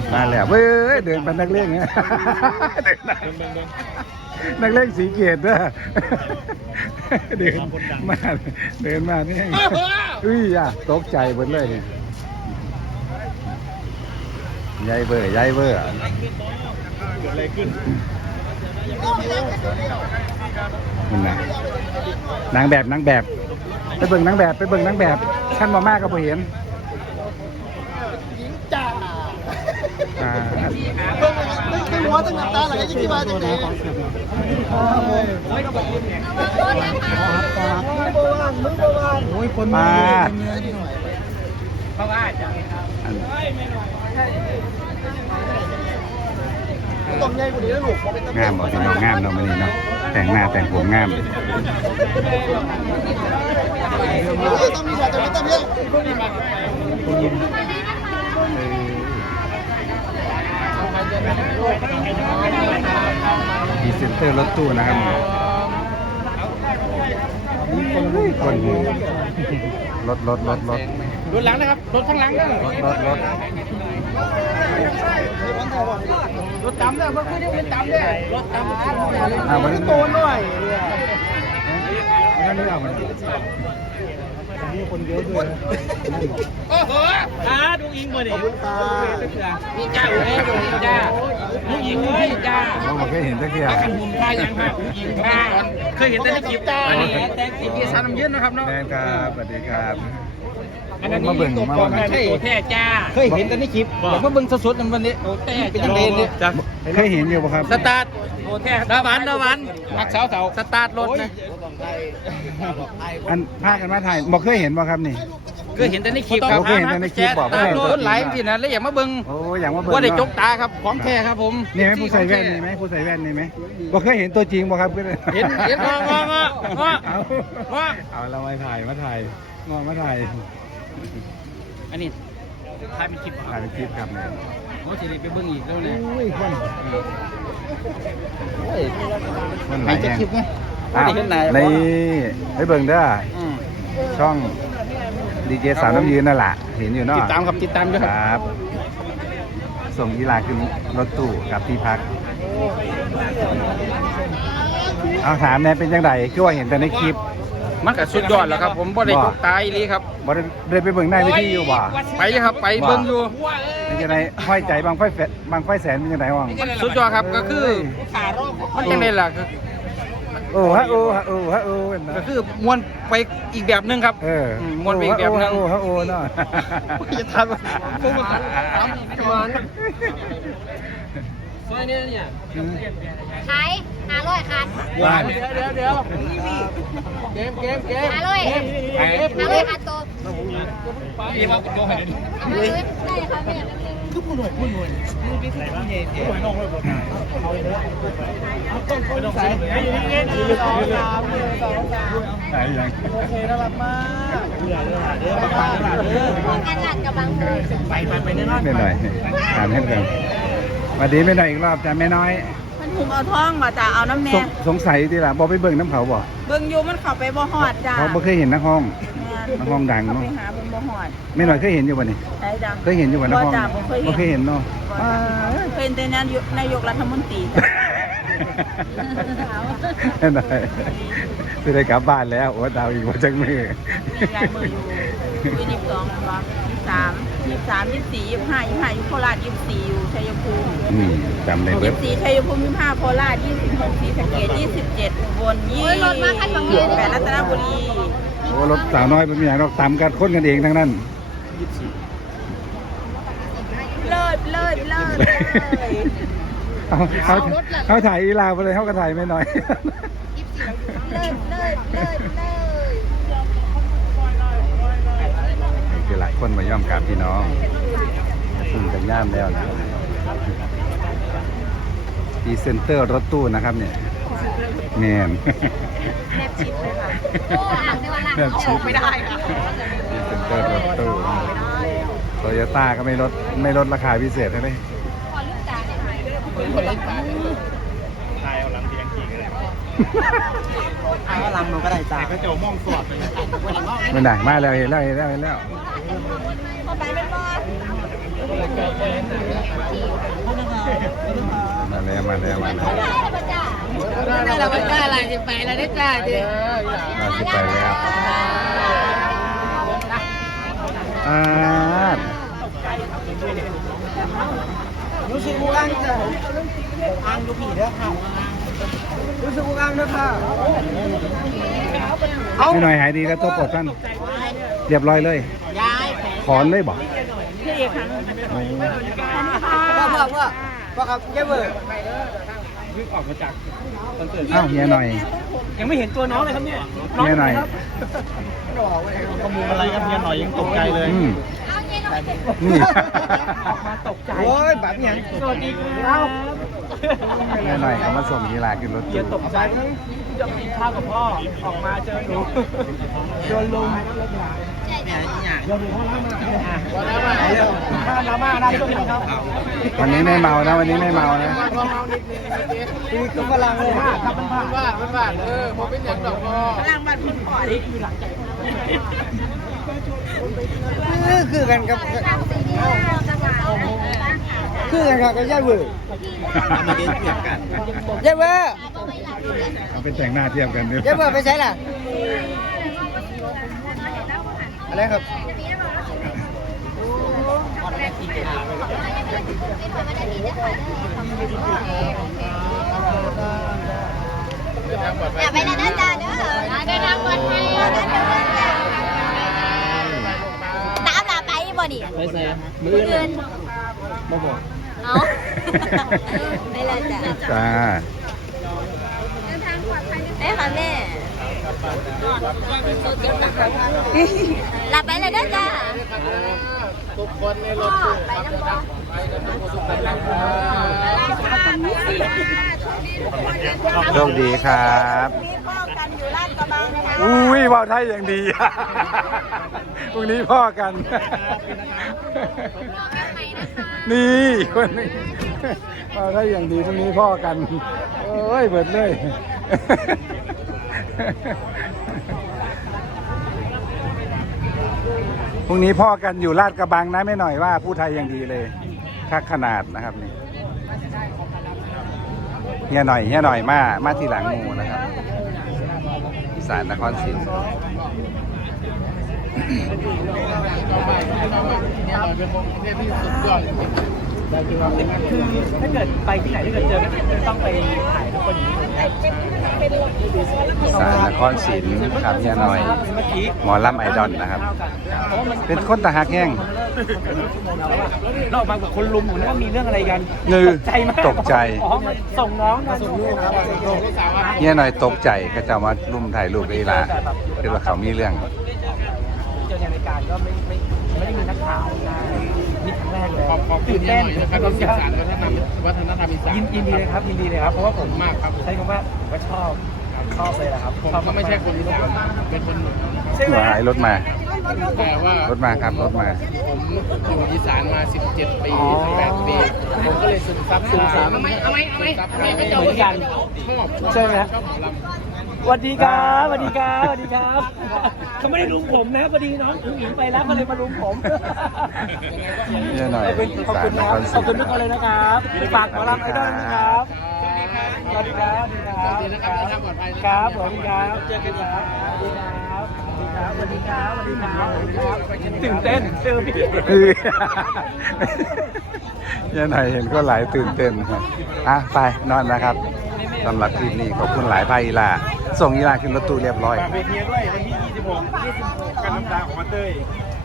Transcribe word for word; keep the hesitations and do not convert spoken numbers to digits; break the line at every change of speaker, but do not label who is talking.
มาแล้วเว้ยเดินเป็นนักเล่นไงนักเล่นสีเกียรตินะเดินมาเดินมานี่อุ้ยอ่ะตกใจหมดเลยใหญ่เบอร์ใหญ่เบอร์เกิดอะไรขึ้นนี่นะนางแบบนางแบบไปเบิ่งนางแบบไปเบิ่งนางแบบขั้นมามากก็พอเห็น
จ้า
อ่า
ตึ้งหัวตึ้งหน้าตาอะไรยิ่งที่มาจากไหน
มา
เพราะว่าจ้ะต้องใหญ่กว่านี้นะลูก
งามบอกพี่น้องงามเนาะมันนี่เนาะแต่งหน้าแต่งผมงาม
ต้องมีฉากจะไม่ต้องเยอะ
ดีเซนเตอร์รถตู้นะครับคนรถรถรถรถ
รถหลังนะครับรถข้างหลังนะ
รถรถรถ
รถตำเนี่ยเมื่อคืนนี้รถตำเนี่ยรถตำ
อ่าวันนี้
โตด้วย
นั่นเรื่องมันมีคนเยอะด้วย
โอ้โหอ่าดูอิงมาดิมีจ้าอยู่ไหมจ้าดูอิงเลยจ้า
เราเคยเห็นสักทีอ่ะ
กันหุ่นผ้ายังฮะอิงผ้าเคยเห็นแต่ในคลิปจ้าอันนี้แต่คลิปสารน้ำยืนนะครับเนาะ
แดนครับสวัสดีครับ
อันนี้มาเบิ่งมาเบิ่งใช่แท้จ้าเคยเห็นแต่ในคลิปแต่มาเบิ่งสดๆวันนี้โอ้แท้เป็นยังไงเนี่ย
เคยเห็นอยู่ป่ะครับ
สตาร์ทโอ้แท้ดาวันดาวันหักเสาเสาสตาร์ทรถนะ
อันพากันมาถ่ายบอกเคยเห็นป่ะครับนี่
เคยเห็นแต่ในคลิปครับ
เคยเห็นแต่ในคลิปบอก
รถไหลที่นั่นแล้วอยากมาเบิ่ง
โอ้อยากมาเบิ่ง
ว่าได้จกตาครับของแท้ครับผม
นี่ไหมผู้ใส่แว่นนี่ไหมผู้ใส่แว่นนี่ไหมบอกเคยเห็นตัวจริงป่ะครับ
เห็นเห็นงองององอ
เอาเอาเรามาถ่ายมาถ่ายงอมาถ่าย
อันนี้ถ่ายเป็นคลิป
ถ่ายเป็นคลิปครับเนี่ย
โอ้ทีนี้ไปเบิ่งอีกแล้วเนี่ย
อุ้ยคน
มันไหลจะคลิปไง
ในไปเบิ่งเด้อช่องดีเจสาวน้ำยืนนั่นแหละเห็นอยู่เนาะ
ติดตามครับติดตามด้วย
ครับส่งยีราขึ้นรถตู้กับที่พักเอาถามเนี่ยเป็นยังไงคือว่าเห็นแต่ในคลิป
มันก็สุดยอดแล้วครับผมบ่ได้ตกตายลีครับ
บ่ได้ไปเบิ่งในวิธีอยู่บ่
ไปเลยครับไปเบิ่งอยู่
เป็นยังไงห้อยใจบางไฟแสนบางไฟแสนเป็นยังไงว่าง
สุดยอดครับก็คือมันยังไงล่ะ
โอ้ฮะโอ้ฮะโอ้ฮะโอ้
ก็คือมวนไปอีกแบบนึงครับ
เออ
มวนไปอีกแบบนึง
โอ้ฮะโอ้เนาะ
จะทำพูดมาทำประมาณซอยนี้เนี่ย
ขายห้าร้อยคัน
เดี๋ยวเดี๋ยวเดี๋ยวเกมเกมเกม
ห้าร้อยห้าร้อยคันโต
พี่มาคุณโดน
เอามาเลยได้ค่ะแม่
ทุกคนหน่วยคนหน่วยนี่เป็นอะไรบ้างเนี่ยหน่วยน้องเลยผมเอาเลยเอาต้องต้องใส่เงี้ยเงี้ยเงี้ยสองสามหนึ่งสองสาม
ใส่ยัง
โอเคน่ารักมากเดือดเดือดเดือดปากปากเดือด
ป้องกันหลัดกำลังเลย
ไปไปไปแน่นอน
ไม่หน่อยถามให้กันมาดีไม่หน่อยอีกรอบจ้ะแม่น้อย
มันหุมเอาท้องมาจ้ะเอาน้ำแม่
สงสัยทีละบอกไปเบิ่งน้ำเขาบ่
เบิ่งอยู่มันเข้าไปบ่ฮอดจ้ะ
เขาบ่เคยเห็นนักห้องนักห้องดังเนาะ
ไปหาเบิ่งบ่ฮอด
แม่น้อยเคยเห็นอยู่บ่นี่เคยเห็นอยู่บ่นักห้องบ่เคยเห็นเนาะ
เคยเห็นแต่นายกนายกรัฐมนตรี
จ้ะได้จะได้กลับบ้านแล้วโอ้ดาวอีกว่าจังมือ
ย้ายมืออยู่ยี่สิบสองบ่ยี่สิบสามยี่สิบสามยี่สิบสี่ยี่สิบห้ายี่สิบห้าอยู่โคราชยี่สิบสี่อยู่ชัยภูมิ
อืมจำได้เบิด
ยี่สิบสี่ชัยภูมิยี่สิบห้าโคราชยี่สิบหกศรีสะเกษยี่สิบเจ็ดอุบลยี่สิบแปดรัตนบุรี
โอ้รถสาวน้อยเป็นอย่างเราตามกันคนกันเองทั้งนั้น
เลิศเลิศเลิศ
เอาเขาเขาถ่ายอีลาไปเลยเขาก็ถ่ายไม่น้อย
เลิศเลิศเลิศเลิศ
คือหลายคนมาย่อมกับพี่น้องซึ่งกันย่ามแล้วนะดีเซนเตอร์รถตู้นะครับเนี่ยแน่น
แนบชิดเลยค่ะ
โอ้หลังในวันหลัง
ออกไม่ได้ค่ะ
ดีเซนเตอร์รถตู้โตโยต้าก็ไม่ลดไม่ลดราคาพิเศษให้เลย
ตายเอาลำเทียงกี่กันเลย
เอาลำมันก็ได้จ้า
ก็จะมองสอดเลย
ไม่ได้มาแล้วเห็นแล้วเห็นแล้วเห็นแล้ว
พอไปเป็นบอส
มาแล้วมาแล้วมาแล้ว
ได้เราไม่กล้าอะไรจะไปเราได้กล้าดิ
เราจะไปแล้วอ่า
รู้สึกว่าอังจะอังดูผีเด้อค่ะรู้สึกว่าอังเด้อค่ะ
พี่หน่อยหายดีแล้วตัวปวดสั้นเรียบร้อยเลย
ย้าย
ถอนเลยบอก
พี่เอกค่ะ
พ่อพ่อพ่อพ่อครับแกเบอร์
อ้าวเฮียหน่อย
ยังไม่เห็นตัวน้องเลยครับเนี่ย
เฮียหน่อย
ขโมยอะไรครับเฮียหน่อยยังตกใจเลย
อืมนี่
มาตกใจโอ้ยแบบนี้สวัสดีครับ
เฮียหน่อยเขามาส่งยีราขึ้นรถ
เฮียตกใจจะกินข้าวกับพ่อออกมาเจอหนูโดนลุมโดนลุมพ่อแล้วมาข้าวมาม่าได้ด้วยครับ
วันนี้ไม่เมานะวันนี้ไม่เมานะ
คือคือกำลังเลยครับมันผ่านว่ามันผ่านเออพอเป็นอย่างดอกพ่อ
ร่างบ้านคุณพ่อดิ
คือกันกับคือกันกับย่าเวอร์ย่าเวอร์
เอาไปแต่งหน้าเทียบกันด้วย
ย่าเวอร์ไปใช้ล่ะอะไรครับ
อย่าไปแล้วนะจ๊ะเด้อเดินทางปลอดภัยนะจ๊ะตามหลาไปบ่ดิ
ไปใส่
มือเดิน
มาบอก
เอาไม่เลยจ้ะ
จ้า
ได้ค่ะแม่หลับไปเลยนะจ๊ะ
ทุกคนในรถ
ไปน้ำบอล
โชคดีครับ
มีพ่อกันอยู่ลาดกระบังนะคะ
อุ้ยว่าวไทยอย่างดี พรุ่งนี้พ่อกัน นี่คนหนึงว่าวไทยอย่างดีพรุ่งนี้พ่อกันโอ้ยเบิดเลย พรุ่งนี้พ่อกันอยู่ลาดกระบังนะไม่หน่อยว่าผู้ไทยอย่างดีเลยคักขนาดนะครับนี่เฮียหน่อยเฮียหน่อยมามาทีหลังหมูนะครับอีสานนครศรี
คือถ้าเกิดไปที่ไหนถ้าเกิดเจอก็ต้องไปถ่ายทุกคนอย่างนี้นะ
อีสานนครศรีครับเฮียหน่อย
เมื่อกี้
หมอลำไอดอลนะครับ เป็นคนตาหักแห้ง
เราออกมากับคนลุมผมนึกว่ามีเรื่องอะไรกัน
นือ
ตกใจมาก
ตกใจ
อ๋อมาส่งน้องมาส่งลูกครับ
เฮียหน่อยตกใจก็จะมารุมถ่ายรูปกับอีหลาคือว่าเขามีเรื่อง
เจอในรายการก็ไม่ไม่ไม่ได้มีนักข่าวนะนี่ครั้งแรกเลยตื่นเต้นนะครับศึกษาวัฒนธรรมวัฒนธรรมอีสานยินดีเลยครับยินดีเลยครับเพราะว่าผมมากครับใช้คำว่าก็ชอบชอบเลยแหละครับผมก็ไม่ใช่คนอีสานเป็นคนใช่ไหม
หายรถมา
แต่ว่าร
ถมาครับรถมา
ผมอยู่อีสานมา สิบเจ็ด ปี สิบแปด ปี ผมก็เลยซึมซับ
ซึมซับ
ซึซับ
เหมือนกัน
ชอบ
ใช่ไหม
ชอบหมอลำ
สวัสดีครับสวัสดีครับสวัสดีครับเขาไม่ได้ลุมผมนะพอดีน้องผู้หญิงไปแล้วก็เลยมาลุมผม
เฮียหน่อย
ขอบคุณครับขอบคุณทุกคนเลยนะครับฝากหมอลำไอดอลนะครับสวัสดีครับสวัสดีครับ
สวัสดีนะครับเดินทางปลอดภัยนะ
ครับสวัสดีครับเจอกันครับสวัสดีครับสวัสดีครับสวัสดีครับสวัสดีครับตื่นเต้นเจอพี่
คือ เฮียหน่อยเห็นก็หลายตื่นเต้นครับอ่ะไปนอนนะครับสำหรับคลิปนี้ขอบคุณหลายภาคอีลาส่งอีลาขึ้นรถตู้เรียบร้อย
ฝากเวทีด้วยวันที่ ยี่สิบหก ยี่สิบหกกันน้ำตาของมาเต้ย